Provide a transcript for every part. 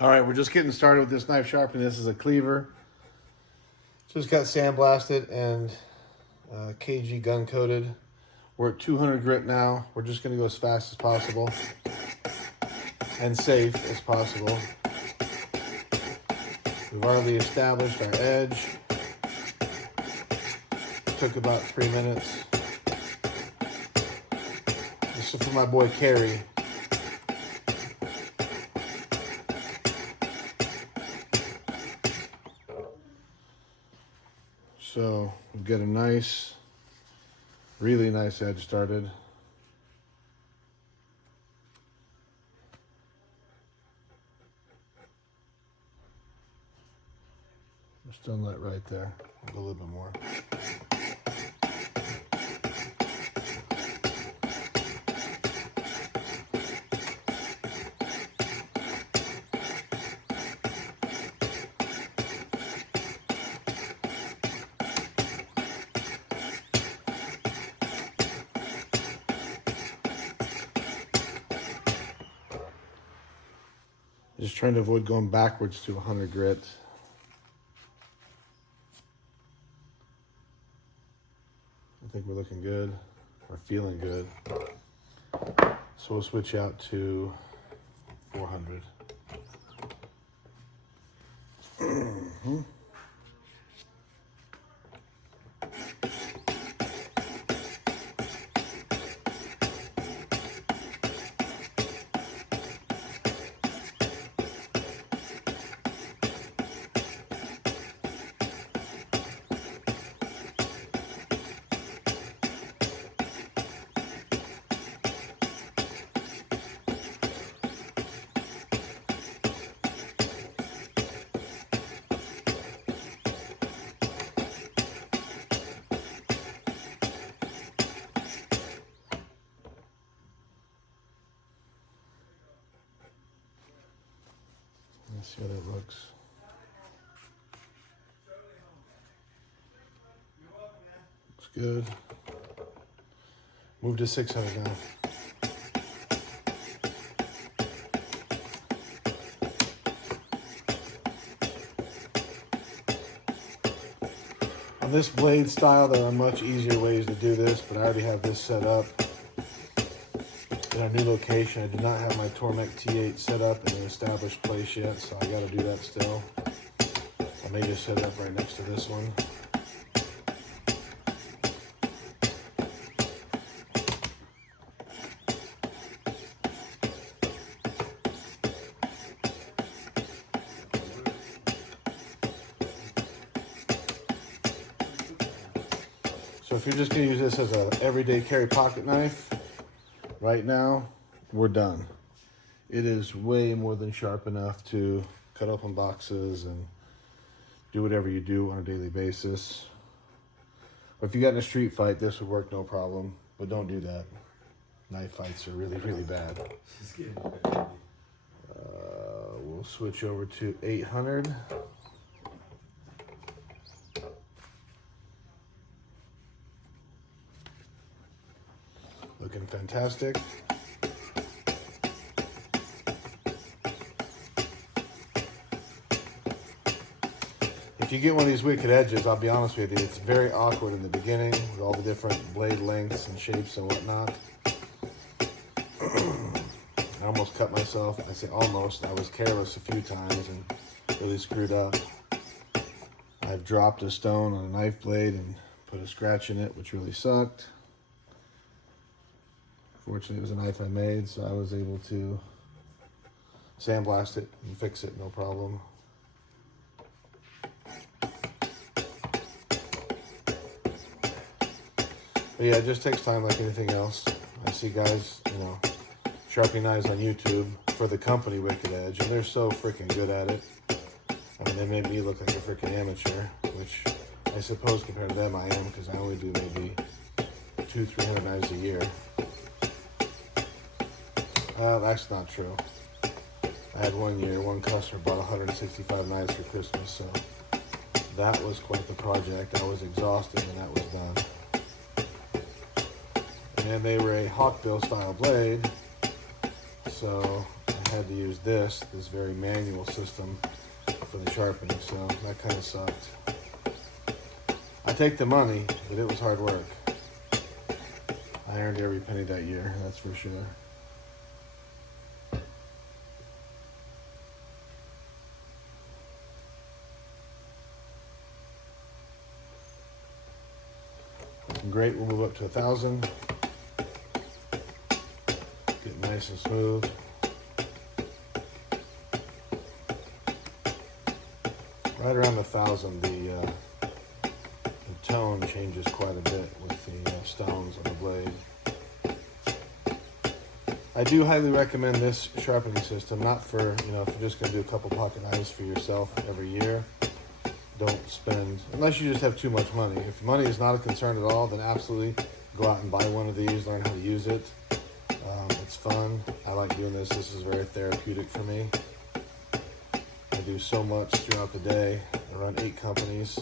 All right, we're just getting started with this knife sharpening. This is a cleaver. Just got sandblasted and KG gun coated. We're at 200 grit now. We're just gonna go as fast as possible and safe as possible. We've already established our edge. Took about 3 minutes. This is for my boy Kerry. So we've got a nice, really nice edge started. Just done that right there. A little bit more. Just trying to avoid going backwards to 100 grit. I think we're looking good. We're feeling good. So we'll switch out to 400. Let's see how that looks. Looks good. Move to 600 now. On this blade style, there are much easier ways to do this, but I already have this set up. In our new location, I do not have my Tormek T8 set up in an established place yet, so I gotta do that still. I may just set it up right next to this one. So if you're just gonna use this as an everyday carry pocket knife, right now, we're done. It is way more than sharp enough to cut open boxes and do whatever you do on a daily basis. But if you got in a street fight, this would work no problem, but don't do that. Knife fights are really, really bad. We'll switch over to 800. Looking fantastic. If you get one of these wicked edges, I'll be honest with you, it's very awkward in the beginning with all the different blade lengths and shapes and whatnot. I almost cut myself. I say almost. I was careless a few times and really screwed up. I've dropped a stone on a knife blade and put a scratch in it, which really sucked. Fortunately, it was a knife I made, so I was able to sandblast it and fix it, no problem. But yeah, it just takes time like anything else. I see guys, sharpening knives on YouTube for the company Wicked Edge, and they're so freaking good at it. I mean, they made me look like a freaking amateur, which I suppose compared to them I am, because I only do maybe 200-300 knives a year. That's not true. I had one year, one customer bought 165 knives for Christmas, so that was quite the project. I was exhausted when that was done. And they were a hawkbill style blade, so I had to use this very manual system for the sharpening, so that kind of sucked. I take the money, but it was hard work. I earned every penny that year, that's for sure. Looking great, we'll move up to 1,000. Get nice and smooth. Right around 1,000, the tone changes quite a bit with the stones on the blade. I do highly recommend this sharpening system, not for, if you're just going to do a couple pocket knives for yourself every year. Don't spend, unless you just have too much money. If money is not a concern at all, then absolutely go out and buy one of these, learn how to use it. It's fun. I like doing this. This is very therapeutic for me. I do so much throughout the day. I run 8 companies,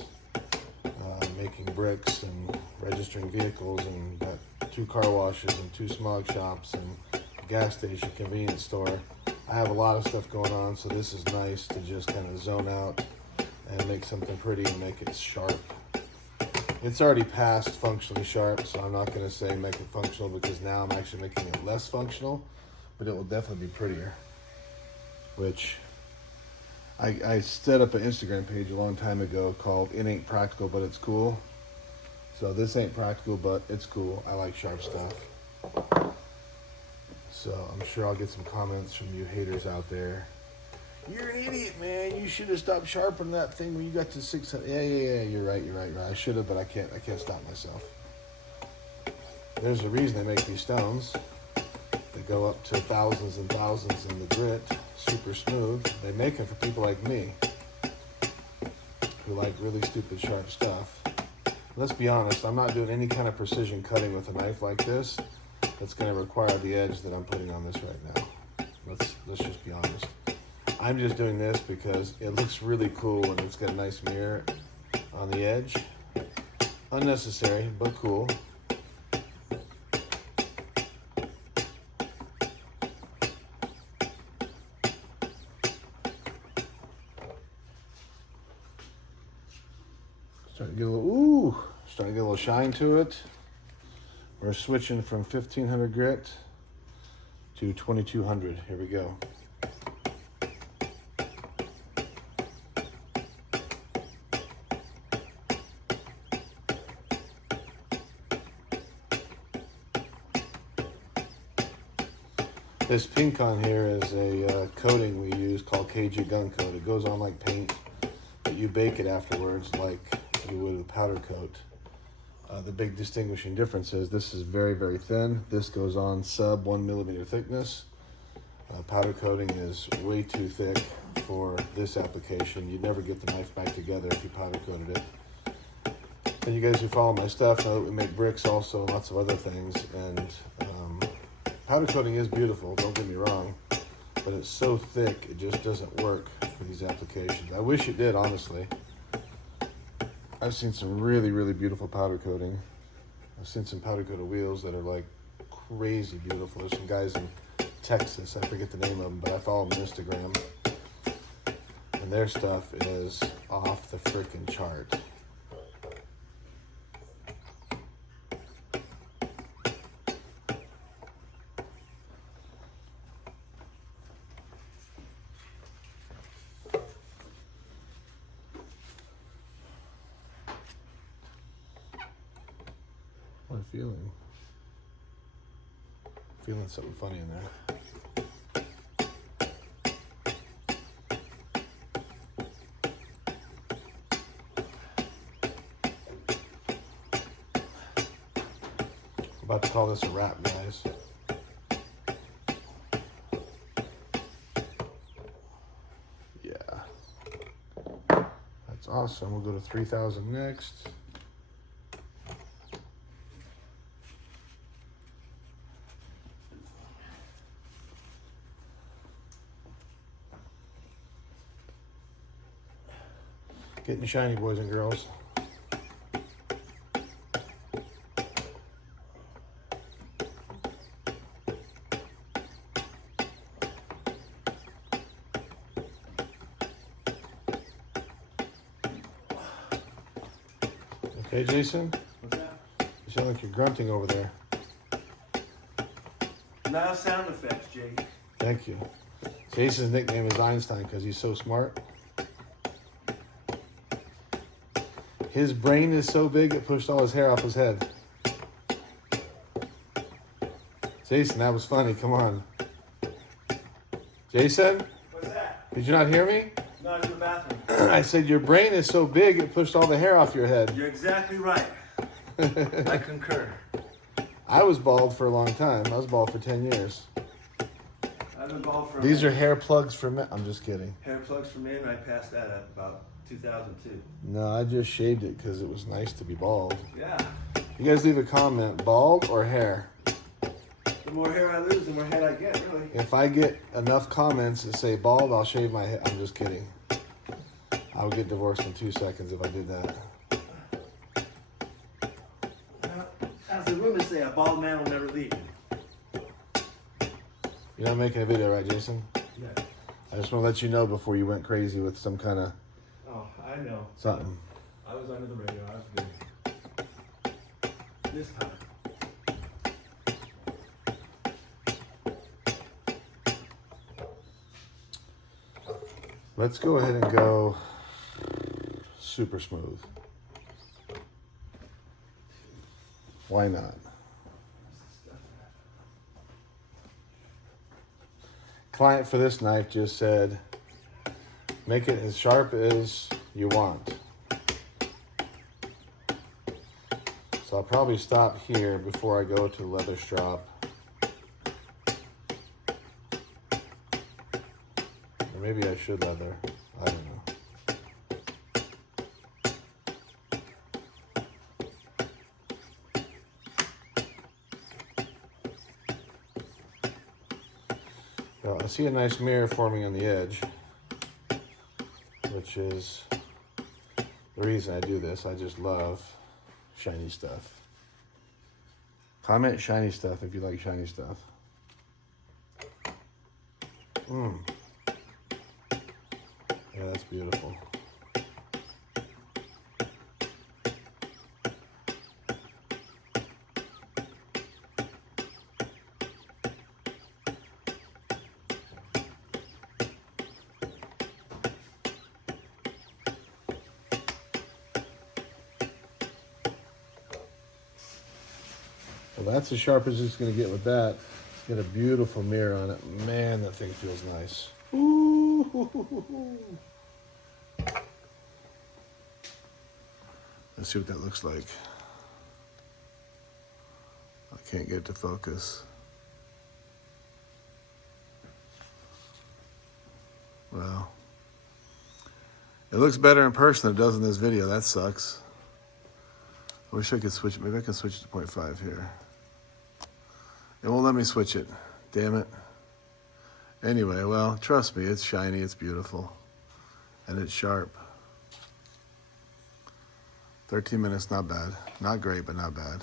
making bricks and registering vehicles, and got 2 car washes and 2 smog shops and a gas station, convenience store. I have a lot of stuff going on, so this is nice to just kind of zone out and make something pretty and make it sharp. It's already past functionally sharp, so I'm not going to say make it functional, because now I'm actually making it less functional, but it will definitely be prettier. Which I set up an Instagram page a long time ago called It Ain't Practical But It's Cool. So this ain't practical, but it's cool. I like sharp stuff. So I'm sure I'll get some comments from you haters out there. You're an idiot, man. You should have stopped sharpening that thing when you got to 600. Yeah. You're right. I should have, but I can't stop myself. There's a reason they make these stones. They go up to thousands and thousands in the grit, super smooth. They make them for people like me, who like really stupid sharp stuff. Let's be honest, I'm not doing any kind of precision cutting with a knife like this that's going to require the edge that I'm putting on this right now. Let's just be honest. I'm just doing this because it looks really cool and it's got a nice mirror on the edge. Unnecessary, but cool. Starting to get a little shine to it. We're switching from 1500 grit to 2200. Here we go. This pink on here is a coating we use called KG gun coat. It goes on like paint, but you bake it afterwards like you would a powder coat. The big distinguishing difference is this is very, very thin. This goes on sub 1 millimeter thickness. Powder coating is way too thick for this application. You'd never get the knife back together if you powder coated it. And you guys who follow my stuff know that we make bricks also and lots of other things. And powder coating is beautiful, don't get me wrong, but it's so thick it just doesn't work for these applications. I wish it did, honestly. I've seen some really, really beautiful powder coating. I've seen some powder coated wheels that are like crazy beautiful. There's some guys in Texas, I forget the name of them, but I follow them on Instagram. And their stuff is off the freaking chart. What am I feeling? Feeling something funny in there. I'm about to call this a wrap, guys. Yeah. That's awesome. We'll go to 3,000 next. Getting shiny, boys and girls. Hey, Jason. What's that? You sound like you're grunting over there. Now sound effects, Jake. Thank you. Jason's nickname is Einstein because he's so smart. His brain is so big it pushed all his hair off his head. Jason, that was funny. Come on. Jason? What's that? Did you not hear me? No, I'm in the bathroom. I said your brain is so big it pushed all the hair off your head. You're exactly right. I concur. I was bald for a long time. I was bald for 10 years. I've been bald for These are hair plugs for men. I'm just kidding. hair plugs for men. I passed that at about 2002. No, I just shaved it because it was nice to be bald. Yeah. You guys leave a comment, bald or hair? The more hair I lose, the more head I get, really. If I get enough comments that say bald, I'll shave my head. I'm just kidding. I would get divorced in 2 seconds if I did that. As the women say, a bald man will never leave. You're not making a video, right, Jason? Yeah. I just want to let you know before you went crazy with some kind of Oh, I know. something. I was under the radio. I was good. This time. Let's go ahead and go super smooth. Why not? Client for this knife just said, make it as sharp as you want. So I'll probably stop here before I go to the leather strop. Or maybe I should leather. I don't know. Well, I see a nice mirror forming on the edge, which is the reason I do this. I just love shiny stuff. Comment shiny stuff if you like shiny stuff. Yeah, that's beautiful. Well, that's as sharp as it's going to get with that. Get a beautiful mirror on it. Man, that thing feels nice. Ooh. Let's see what that looks like. I can't get it to focus. Well, it looks better in person than it does in this video. That sucks. I wish I could switch. Maybe I can switch it to 0.5 here. It won't let me switch it. Damn it. Anyway, well, trust me, it's shiny, it's beautiful, and it's sharp. 13 minutes, not bad. Not great, but not bad.